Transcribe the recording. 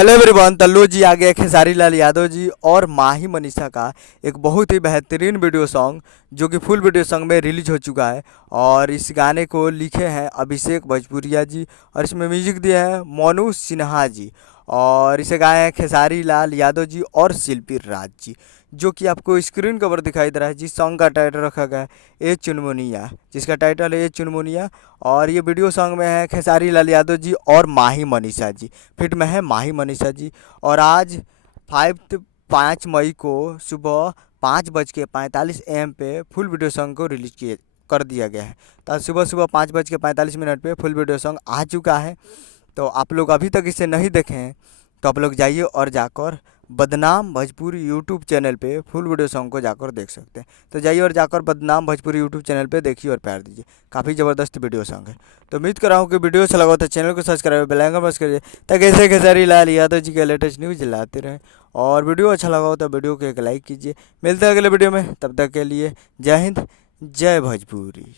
Hello everyone, तल्लू जी आ गए खेसारी लाल यादव जी और माही मनीषा का एक बहुत ही बेहतरीन वीडियो सॉन्ग जो कि फुल वीडियो सॉन्ग में रिलीज हो चुका है। और इस गाने को लिखे हैं अभिषेक भोजपुरिया जी और इसमें म्यूजिक दिया है मोनू सिन्हा जी। और इसे गाए हैं खेसारी लाल यादव जी और शिल्पी राज जी, जो कि आपको स्क्रीन कवर दिखाई दे रहा है। जिस सॉन्ग का टाइटल रखा गया है ए चुनमुनिया, जिसका टाइटल है ए चुनमुनिया। और ये वीडियो सॉन्ग में है खेसारी लाल यादव जी और माही मनीषा जी, फिट में है माही मनीषा जी। और आज 5 मई को सुबह 5:45 AM पे फुल वीडियो सॉन्ग को रिलीज किए कर दिया गया है। तो आज सुबह सुबह 5:45 पे फुल वीडियो सॉन्ग आ चुका है। तो आप लोग अभी तक इसे नहीं देखे हैं तो आप लोग जाइए और जाकर बदनाम भोजपुरी यूट्यूब चैनल पे फुल वीडियो सॉन्ग को जाकर देख सकते हैं। तो जाइए और जाकर बदनाम भोजपुरी यूट्यूब चैनल पे देखिए और प्यार दीजिए। काफ़ी ज़बरदस्त वीडियो सॉन्ग है। तो उम्मीद कर रहा हूँ कि वीडियो अच्छा लगा हो तो चैनल को सब्सक्राइब बेल आइकन प्रेस करिए ताकि ऐसे खेसारी लाल यादव जी के लेटेस्ट न्यूज़ लाते रहें। और वीडियो अच्छा लगा हो तो वीडियो को एक लाइक कीजिए। मिलते हैं अगले वीडियो में, तब तक के लिए जय हिंद, जय भोजपुरी।